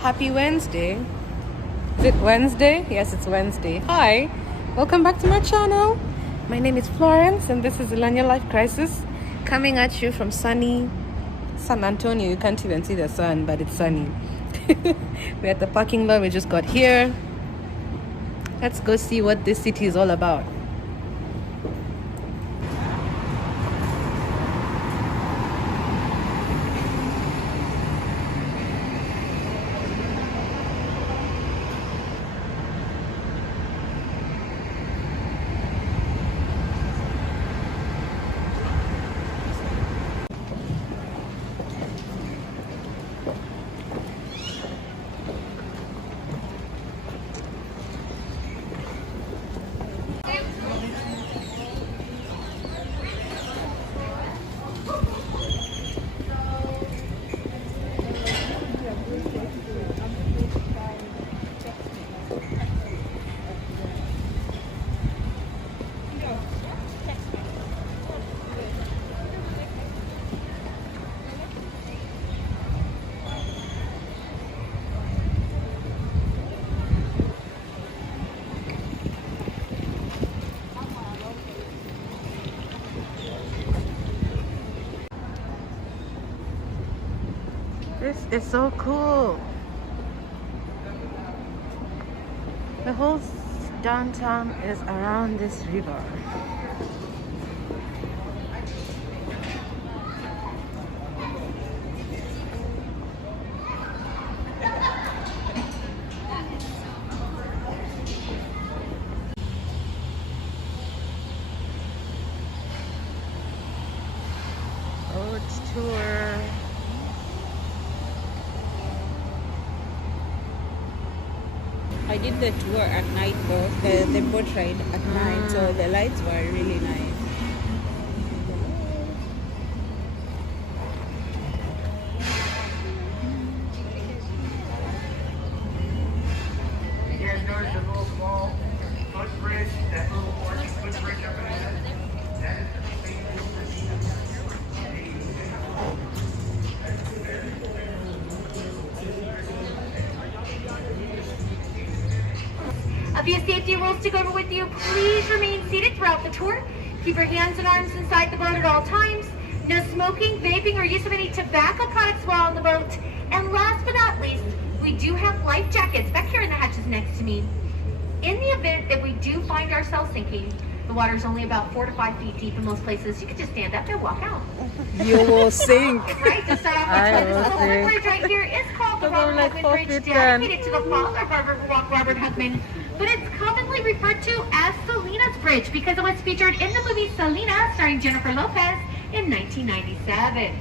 Happy Wednesday. Is it Wednesday? Yes, it's Wednesday. Hi, welcome back to my channel. My name is Florence and this is Zillennial Life Crisis, coming at you from sunny San Antonio. You can't even see the sun, but it's sunny. We're at the parking lot. We just got here. Let's go see what this city is all about. This is so cool. The whole downtown is around this river. Boat tour. I did the tour at night though, the boat ride at night, so the lights were really nice. You guys notice the little small footbridge, that little orange footbridge up ahead? That is the A few safety rules to go over with you. Please remain seated throughout the tour. Keep your hands and arms inside the boat at all times. No smoking, vaping, or use of any tobacco products while on the boat. And last but not least, we do have life jackets back here in the hatches next to me. In the event that we do find ourselves sinking, the water's only about 4 to 5 feet deep in most places. You can just stand up and walk out. You will sink. Right, to start off with, this little bridge right here is called the Because I'm Robert like Hugman 4 Bridge, feet then. dedicated to the father of our Riverwalk, Robert Hugman. But it's commonly referred to as Selena's Bridge because it was featured in the movie Selena, starring Jennifer Lopez, in 1997.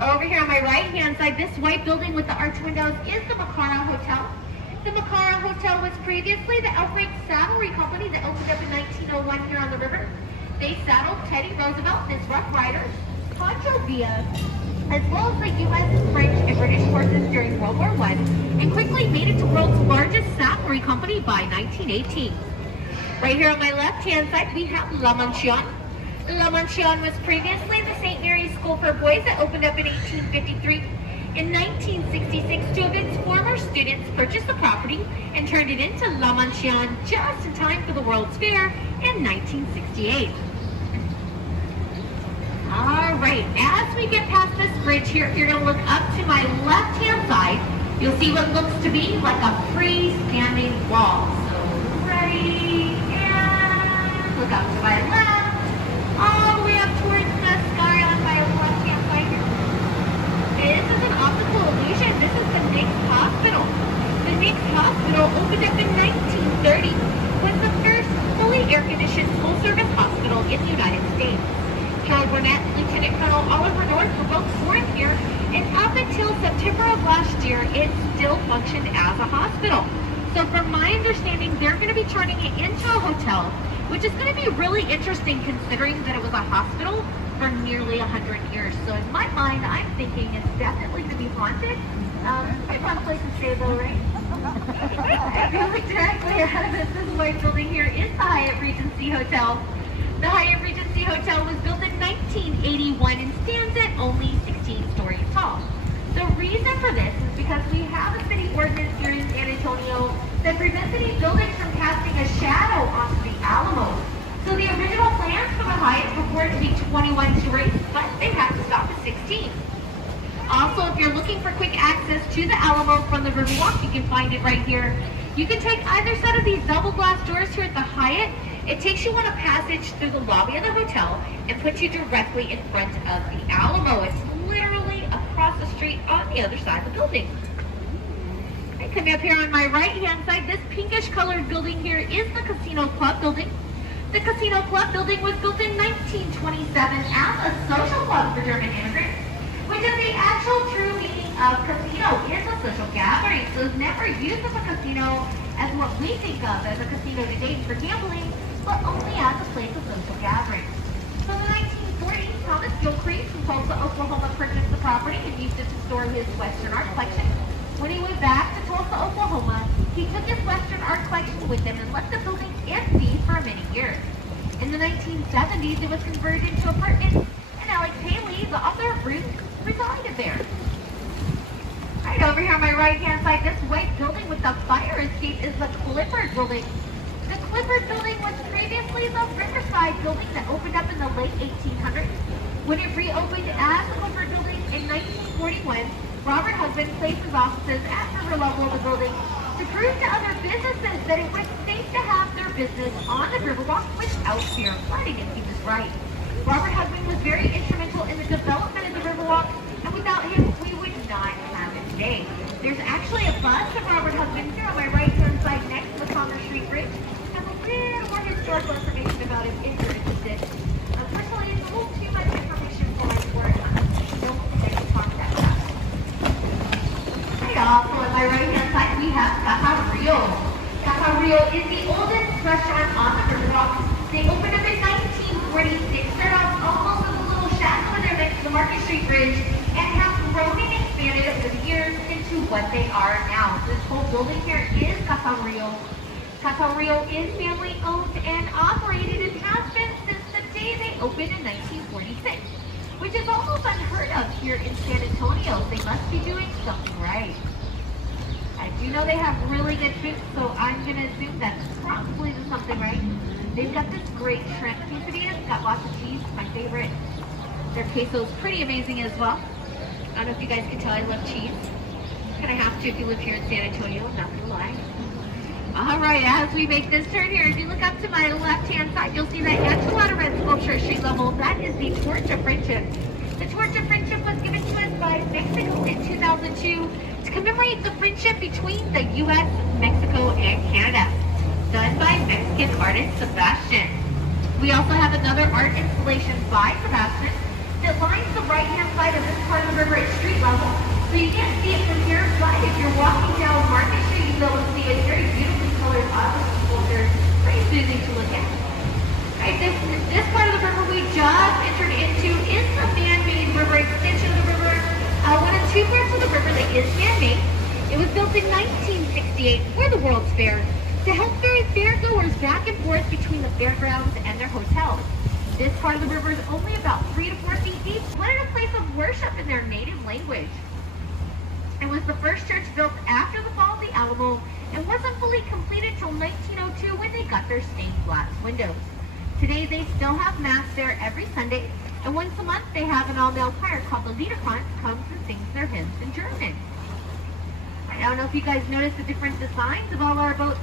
Over here on my right-hand side, this white building with the arch windows is the Makara Hotel. The Makara Hotel was previously the Outbreak Saddlery Company that opened up in 1901 here on the river. They saddled Teddy Roosevelt and his Rough Riders, Pancho Villa, as well as the U.S., French, and British forces during World War I, and quickly made it to the world's largest saddlery company by 1918. Right here on my left-hand side, we have La Mansion. La Mansion was previously the St. Mary's School for Boys that opened up in 1853. In 1966, 2 of its former students purchased the property and turned it into La Mansion just in time for the World's Fair in 1968. All right, as we get past this bridge here, if you're going to look up to my left-hand side, you'll see what looks to be like a freestanding wall. So ready, and look up to my left, all the way up towards the sky on my left-hand side here. This is an optical illusion. This is the Knicks Hospital. The Knicks Hospital opened up in 1930, was the first fully air-conditioned full-service hospital in the United States. Colonel Burnett and Lieutenant Colonel Oliver North were both born here, and up until September of last year, it still functioned as a hospital. So from my understanding, they're going to be turning it into a hotel, which is going to be really interesting considering that it was a hospital for nearly 100 years. So in my mind, I'm thinking it's definitely going to be haunted. A fun place to stay though, right? Directly ahead of us, this white building here is the Hyatt Regency Hotel. The Hyatt Regency Hotel was built in 1981 and stands at only 16 stories tall. The reason for this is because we have a city prevents any buildings from casting a shadow onto the Alamo. So the original plans for the Hyatt purport to be 21 stories, but they have to stop at 16. Also, if you're looking for quick access to the Alamo from the Riverwalk, you can find it right here. You can take either side of these double glass doors here at the Hyatt. It takes you on a passage through the lobby of the hotel and puts you directly in front of the Alamo. It's literally across the street on the other side of the building. I come up here on my right-hand side. This pinkish colored building here is the Casino Club building. The Casino Club building was built in 1927 as a social club for German immigrants, which is the actual true meaning of casino, is a social gathering. So it's never used as a casino as what we think of as a casino today for gambling, but only as a place of social gathering. So in the 1940s, Thomas Gilcrease from Tulsa, Oklahoma purchased the property and used it to store his Western art collection. When he went back to Tulsa, Oklahoma, he took his Western art collection with him and left the building empty for many years. In the 1970s, it was converted into apartments, and Alex Haley, the author of Roots, resided there. Right over here on my right-hand side, this white building with the fire escape is the Clifford building. The Clifford building was previously the Riverside building that opened up in the late 1800s. When it reopened as the Clifford building in 1941, Robert Husband placed his offices at river level of the building to prove to other businesses that it was safe to have their business on the Riverwalk without fear of flooding, and he was right. Robert Husband was very instrumental in the development of the Riverwalk, and without him, we would not have it today. There's actually a bust of Robert Husband here on my right-hand side next to the Commerce Street Bridge. Has a little more historical information about him if you're interested. Unfortunately, it's a little too much information for my sport. Don't think I can talk that fast. Right off, so on my right-hand side, we have Caja Rio is the oldest restaurant on the Riverwalk. They opened up in 1946, started off almost as a little shack over there next to the Market Street Bridge, and have grown and expanded over the years into what they are now. This whole building here is Caja Rio. Caja Rio is family owned and operated and has been since the day they opened in 1946, which is almost unheard of here in San Antonio. They must be doing something right. I do know they have really good food, so I'm going to assume that's probably something right. They've got this great shrimp quesadilla. It's got lots of cheese, my favorite. Their queso is pretty amazing as well. I don't know if you guys can tell I love cheese. You're going to have to if you live here in San Antonio, not going to lie. All right, as we make this turn here, if you look up to my left-hand side, you'll see that Enchilada Red sculpture at street level. That is the Torch of Friendship. The Torch of Friendship was given to us by Mexico in 2002 to commemorate the friendship between the U.S., Mexico, and Canada, done by Mexican artist Sebastian. We also have another art installation by Sebastian that lines the right-hand side of this part of the river at street level. So you can't see it from here, but if you're walking down Market Street, you'll be able to see a very beautifully colored object sculpture. Pretty soothing to look at. Right, this part of the river we just entered into is the man-made river extension of the river. One of two parts of the river that is man-made. It was built in 1968 for the World's Fair to help ferry fairgoers back and forth between the fairgrounds and their hotels. This part of the river is only about 3 to 4 feet deep, wanted a place of worship in their native language. It was the first church built after the fall of the Alamo and wasn't fully completed till 1902 when they got their stained glass windows. Today they still have mass there every Sunday, and once a month they have an all-male choir called the Liederkranz comes and sings their hymns in German. I don't know if you guys noticed the different designs of all our boats.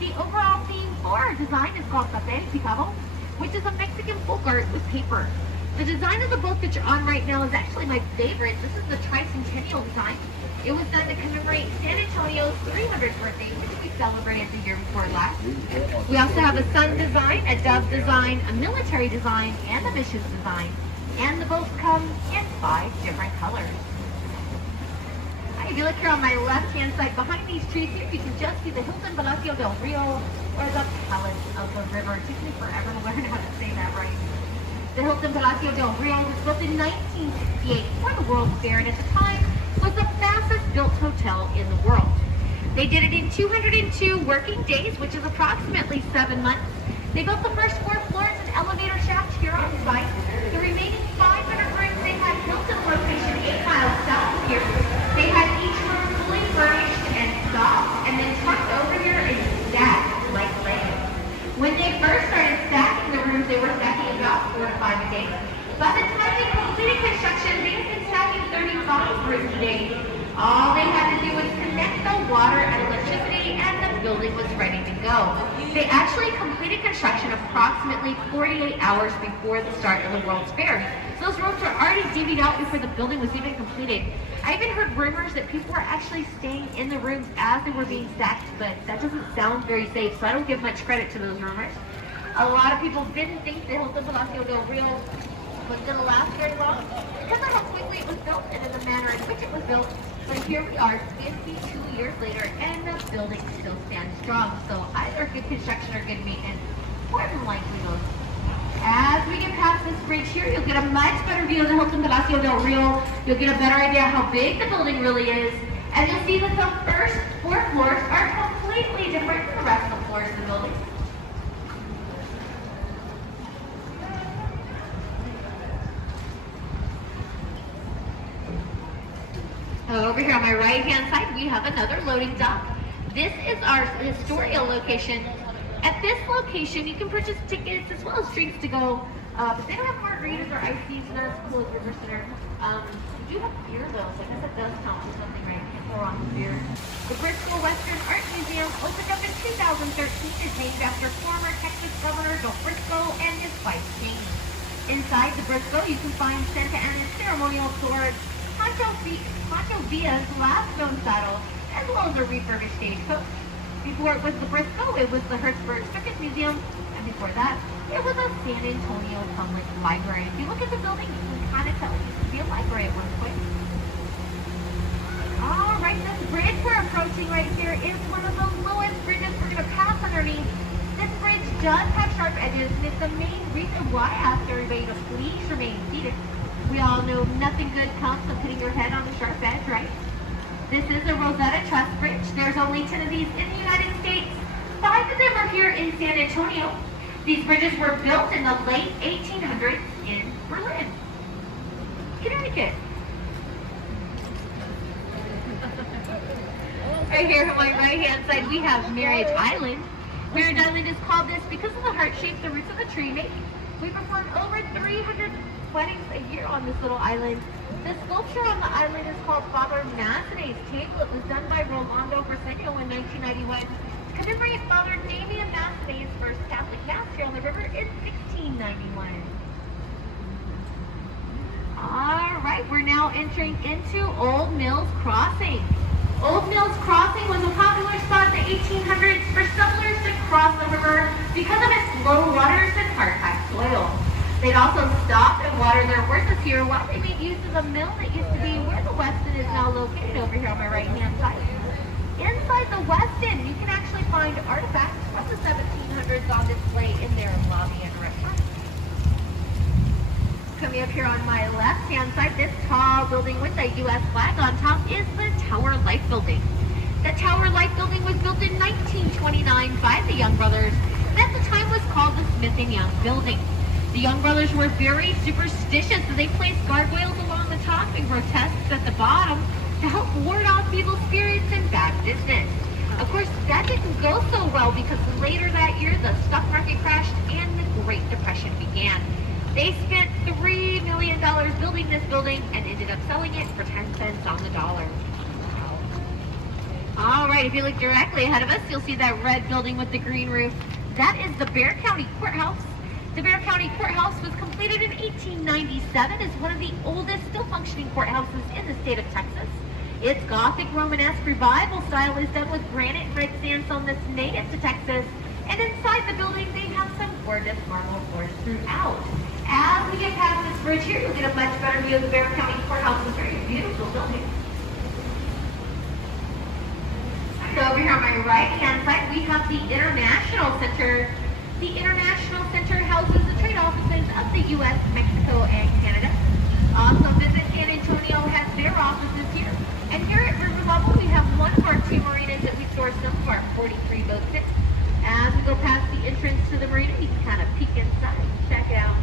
The overall theme for our design is called papel picado, which is a Mexican folk art with paper. The design of the boat that you're on right now is actually my favorite. This is the tricentennial design. It was done to commemorate San Antonio's 300th birthday, which we celebrated the year before last. We also have a sun design, a dove design, a military design, and a missions design. And the boats come in 5 different colors. If you look here on my left-hand side, behind these trees here, you can just see the Hilton Palacio del Rio, or the Palace of the River. It took me forever to learn how to say that right. The Hilton Palacio del Rio was built in 1968 for the World's Fair, and at the time was the fastest built hotel in the world. They did it in 202 working days, which is approximately 7 months. They built the first 4 floors and elevator shaft here on site. The remaining 500 rooms they had built in a location 8 miles south of here. They had each room fully furnished and stocked, and then tucked over here in go. They actually completed construction approximately 48 hours before the start of the World's Fair. So those rooms were already divvied out before the building was even completed. I even heard rumors that people were actually staying in the rooms as they were being stacked, but that doesn't sound very safe, so I don't give much credit to those rumors. A lot of people didn't think the Hilton Palacio del Rio was going to last very long because of how quickly it was built and in the manner in which it was built. But here we are, 52 years later, and the building still stands strong. So either good construction or good maintenance, more than likely those. As we get past this bridge here, you'll get a much better view of the Hilton Palacio del Rio. You'll get a better idea how big the building really is. And you'll see that the first 4 floors are completely different from the rest of the floors of the building. Over here on my right-hand side, we have another loading dock. This is our historical location. At this location, you can purchase tickets as well as drinks to go, but they don't have margaritas or iced teas, so that's cool at River Center. We do have beer though, so I guess it does count for something, right? Can't go wrong with beer. The Bristol Western Art Museum opened up in 2013. Is named after former Texas Governor Del Briscoe and his wife, Jane. Inside the Briscoe, you can find Santa Ana's ceremonial sword, Pancho Villa's last known saddle, as well as a refurbished stagecoach. Before it was the Briscoe, it was the Hertzberg Circus Museum, and before that, it was a San Antonio Public Library. If you look at the building, you can kind of tell it used to be a library at one point. All right, this bridge we're approaching right here is one of the lowest bridges we're going to pass underneath. This bridge does have sharp edges, and it's the main reason why I asked everybody to please remain seated. We all know nothing good comes from hitting your head on the sharp edge, right? This is a Rosetta Trust Bridge. There's only 10 of these in the United States. 5 of them are here in San Antonio. These bridges were built in the late 1800s in Berlin, Connecticut. Right here on my right-hand side, we have Marriage Island. Marriage Island is called this because of the heart shape the roots of the tree make. We performed over 300 weddings a year on this little island. The sculpture on the island is called Father Massenet's Table. It was done by Rolando Briseño in 1991 to commemorate Father Damien Massenet's first Catholic Mass here on the river in 1691. All right, we're now entering into Old Mills Crossing. Old Mills Crossing was a popular spot in the 1800s for settlers to cross the river because of its low waters and hard-packed soil. They'd also stop and water their horses here while they made use of a mill that used to be where the Westin is now located over here on my right-hand side. Inside the Westin, you can actually find artifacts from the 1700s on display in their lobby and restaurant. Coming up here on my left-hand side, this tall building with a U.S. flag on top is the Tower Life Building. The Tower Life Building was built in 1929 by the Young Brothers, and at the time was called the Smith & Young Building. The Young Brothers were very superstitious, so they placed gargoyles along the top and grotesques at the bottom to help ward off evil spirits and bad business. Of course, that didn't go so well because later that year, the stock market crashed and the Great Depression began. They spent $3 million building this building and ended up selling it for 10 cents on the dollar. All right, if you look directly ahead of us, you'll see that red building with the green roof. That is the Bexar County Courthouse. The Bexar County Courthouse was completed in 1897 as one of the oldest still functioning courthouses in the state of Texas. Its Gothic Romanesque revival style is done with granite and red sandstone that's native to Texas. And inside the building, they have some gorgeous marble floors throughout. As we get past this bridge here, you'll get a much better view of the Bexar County Courthouse. It's a very beautiful building. So over here on my right-hand side, we have the International Center. The International Center houses the trade offices of the U.S., Mexico, and Canada. Also, Visit San Antonio has their offices here. And here at river level, we have one of our 2 marinas that we store some of our 43 boats in. As we go past the entrance to the marina, you can kind of peek inside and check it out.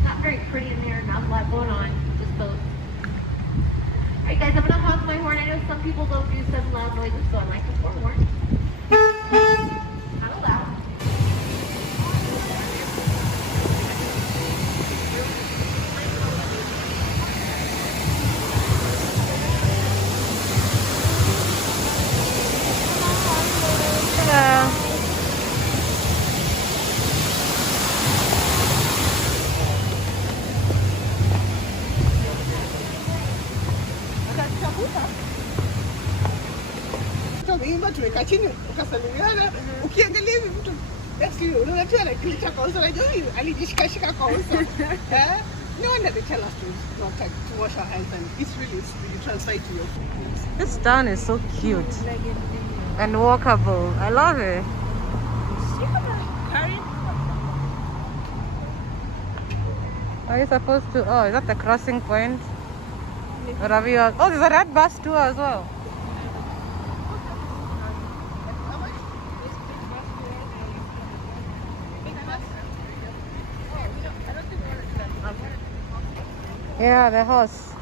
Not very pretty in there, not a lot going on, just boats. Alright guys, I'm going to honk my horn. I know some people don't do sudden loud noises, so I like to forewarn. Not allowed. Hello. tumeimba tumekaa chini ukasalimiana ukiangalia hivi mtu next to you unaona like kilicha kwa uso like huyu alijishikashika kwa uso. No wonder they tell us to wash our hands, and it's really you transfer it to your food. This town is so cute and walkable. I love it. Are you supposed to? Oh, is that the crossing point? Or have you? Oh, there's a red bus too as well. Yeah, the horse.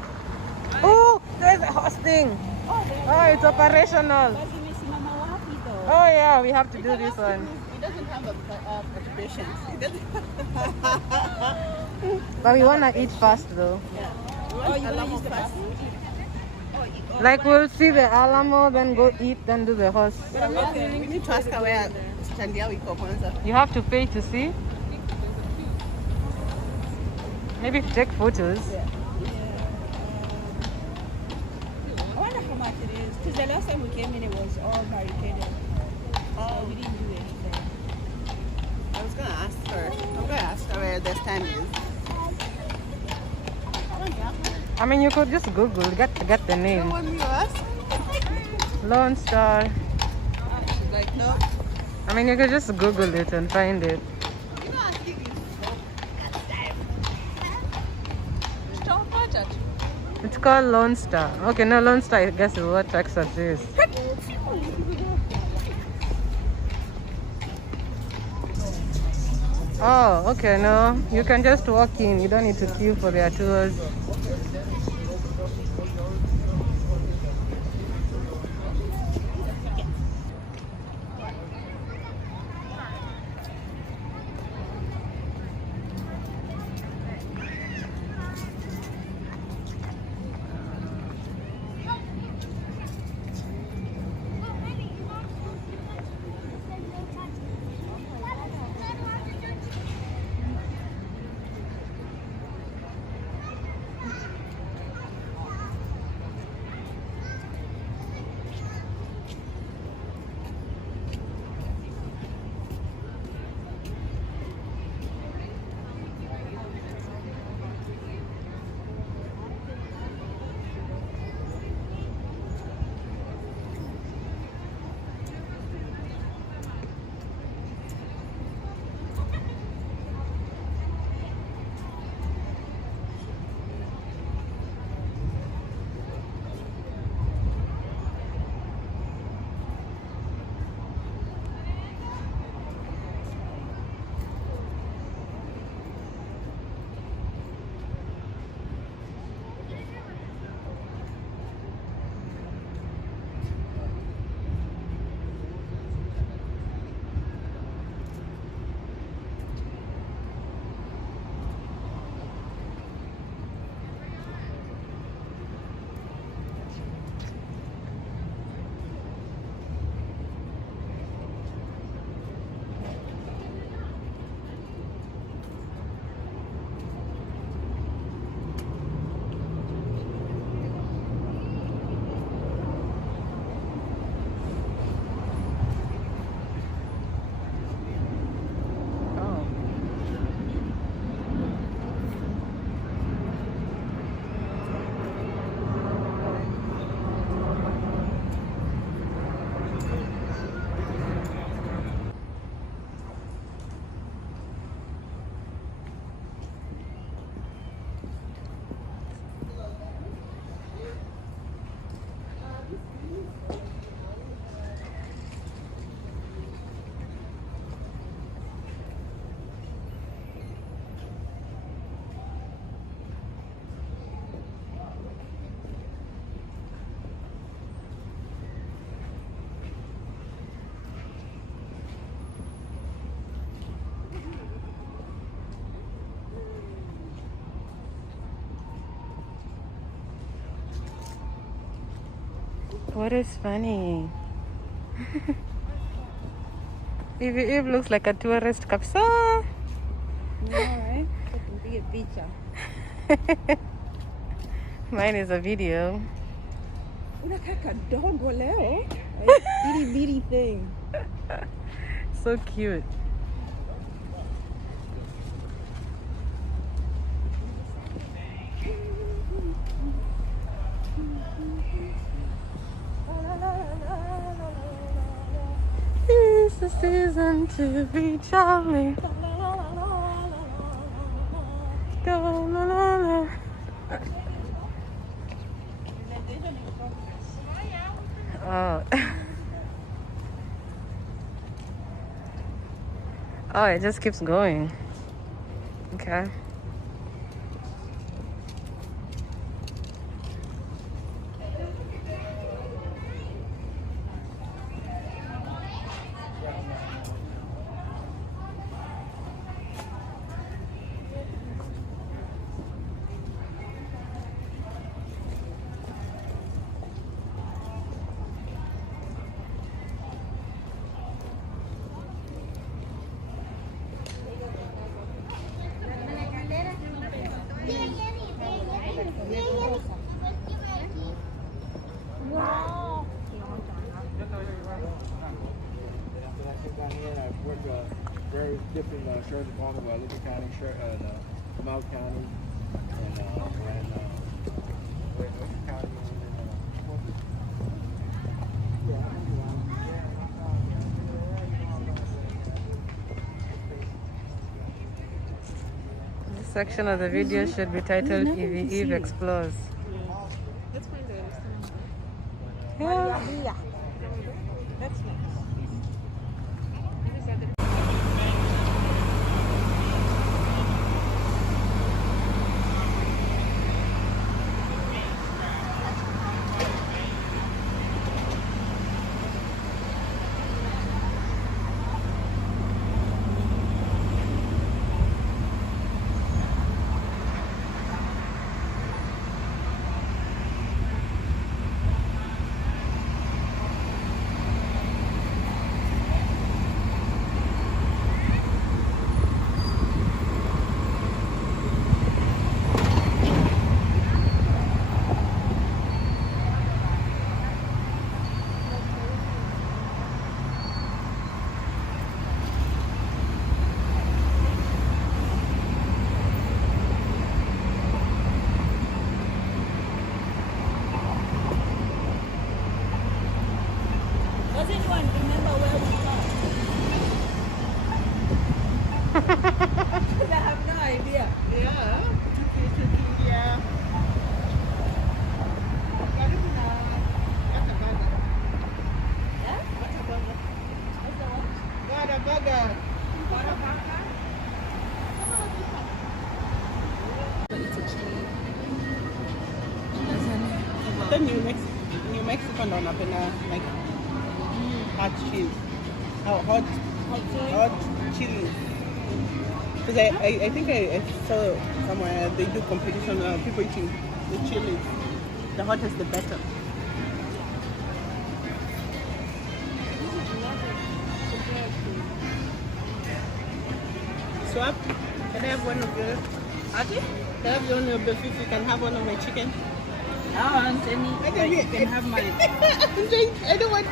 Oh, there's a horse thing. Oh, it's operational. Oh yeah, we have to do this one. It doesn't have a patience. It doesn't. But we wanna eat fast though. Oh, you want to use the bus? Like we'll see the Alamo, then go eat, then do the horse. Okay, we need to ask her where Chandia we go kwanza. You have to pay to see. Maybe take photos. I wonder how much it is. Because the last time we came in, it was all barricaded. Oh, we didn't do anything. I was gonna ask her. I'm gonna ask her where the stand is. I mean, you could just Google, get the You name. want me to ask? Lone Star. She's like, no. I mean, you could just Google it and find it. You know, asking is It's called Lone Star. Okay, no, Lone Star, I guess is what Texas is. Oh, okay, no. You can just walk in. You don't need to queue for their tours. What is funny? Eve looks like a tourist kapsa. No, right? It can be a picture. Mine is a video. Unakaa kadogo leo. Itty bitty thing. So cute. It's the season to be jolly. Go, la, la, la. Oh. Oh, it just keeps going. Okay. Down here, and I've worked various different sheriff's departments, Lincoln County, Mount County, and Western County, This section of the video should be titled Eve Explores. Let's find the Yeah. That's nice. Does anyone remember where we are? Because I have no idea. Yeah. Yeah. Karibu na Watabaga. Yeah? Watabaga. What's the one? Watabaga. The New Mexico ndo napenda like hot cheese. Oh, hot chili. Because I think I saw somewhere they do competition of people eating the chili. The hottest the better. Swap, can I have one of your Ati? can I have one of the beef? You can have one of my chicken. I don't want any. Like, you can have mine. I don't want.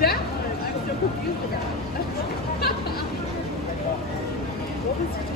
That one I'm so confused about. What was it?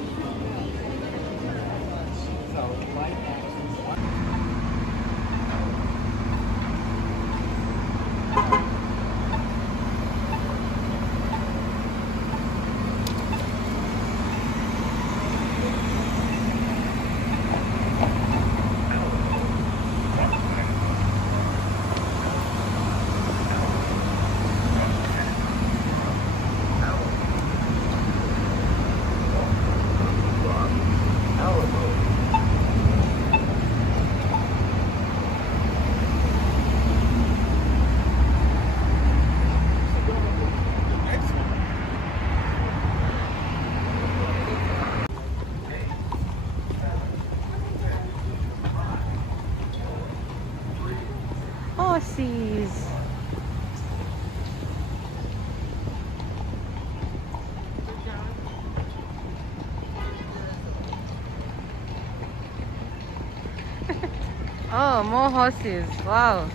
Oh, more horses. Wow.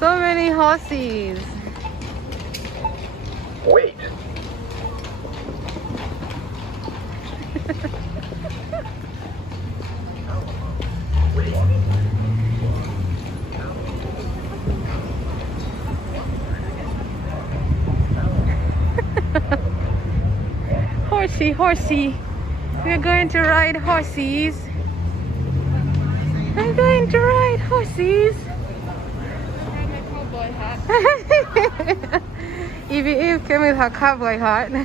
So many horses. Wait. Horsey, horsey. We're going to ride horses. I'm going to ride horses. Evie Eve came with her cowboy hat. You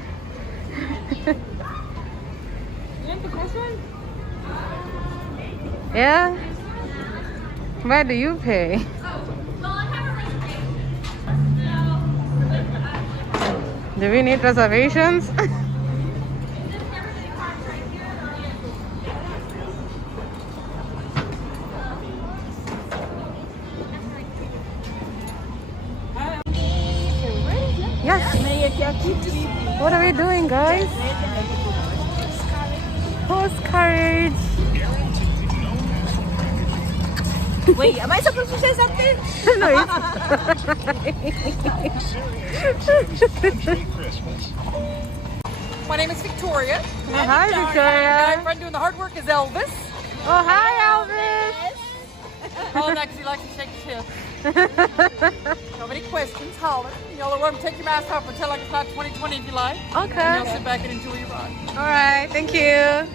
want the first one? Yeah? Where do you pay? Do we need reservations? Yes. What are we doing, guys? Horse carriage. Wait, am I supposed to say something? No, My name is Victoria. hi, My Victoria. friend doing the hard work is Elvis. Oh, hi, Elvis. Oh, no, because he likes to shake his hips. If you have any questions, holler. Y'all are welcome to take your mask off and tell like it's not 2020 if you like. And Okay. you'll sit back and enjoy your ride. All right. Thank you.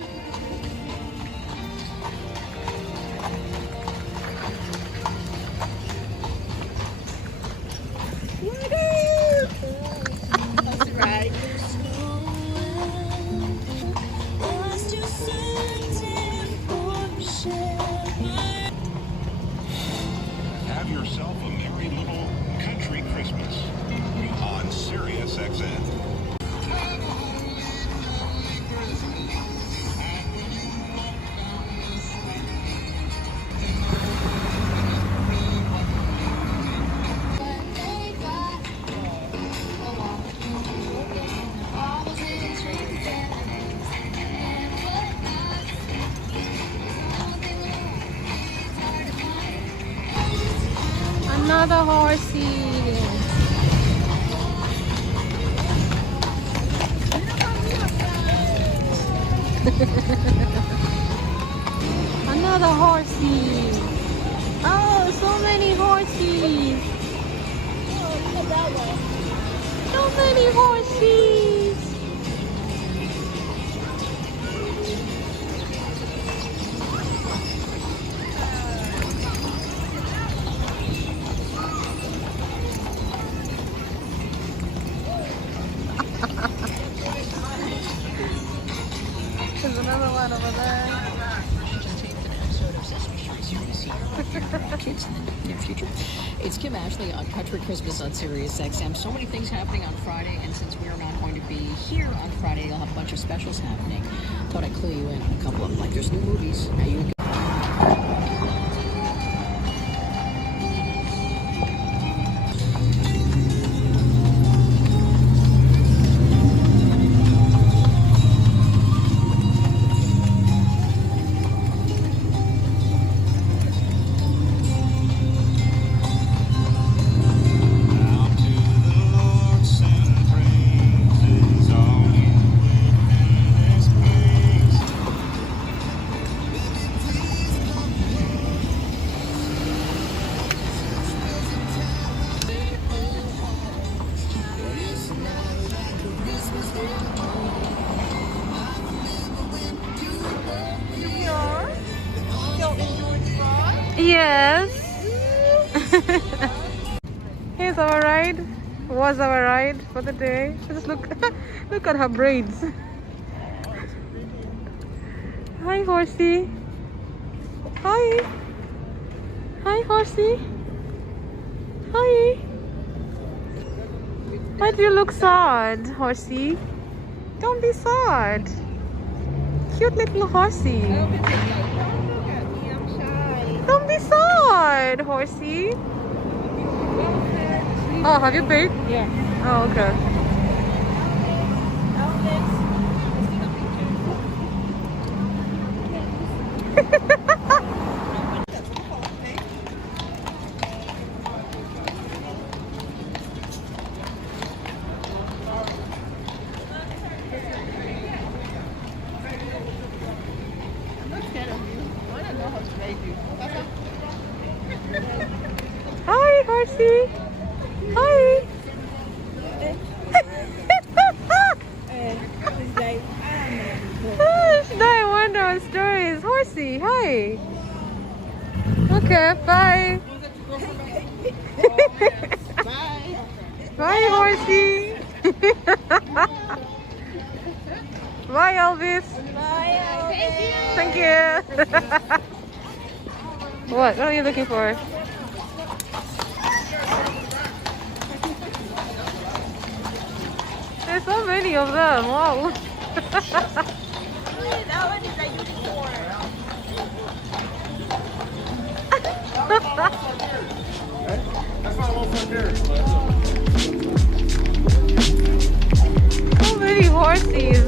That's right. Have yourself a merry little country Christmas on Sirius XM. Another horsey. Another horsey. Oh, so many horses. So many horses. There's another one over there. Kids in the near future. It's Kim Ashley on Country Christmas on Sirius XM. So many things happening on Friday, and since we are not going to be here on Friday, I'll have a bunch of specials happening. Thought I'd clue you in on a couple of them. Like there's new movies. Now you go. Now to the Lord sing praises, all you within this place. Yes. Here's our ride. Was our ride for the day. Just look, look at her braids. Hi, horsey. Hi. Hi, horsey. Hi. Why do you look sad, horsey? Don't be sad. Cute little horsey. Don't be sad, horsey. Oh, have you paid? Yeah. Oh, okay. horsey. Hi. I wonder what stories. Horsey, hi. Okay, bye. Bye. Bye, horsey. Bye, Elvis. Bye, Elvis. Thank you. What are you looking for? There's so many of them. Wow. That one is a unicorn. That's not one from here. So many horses.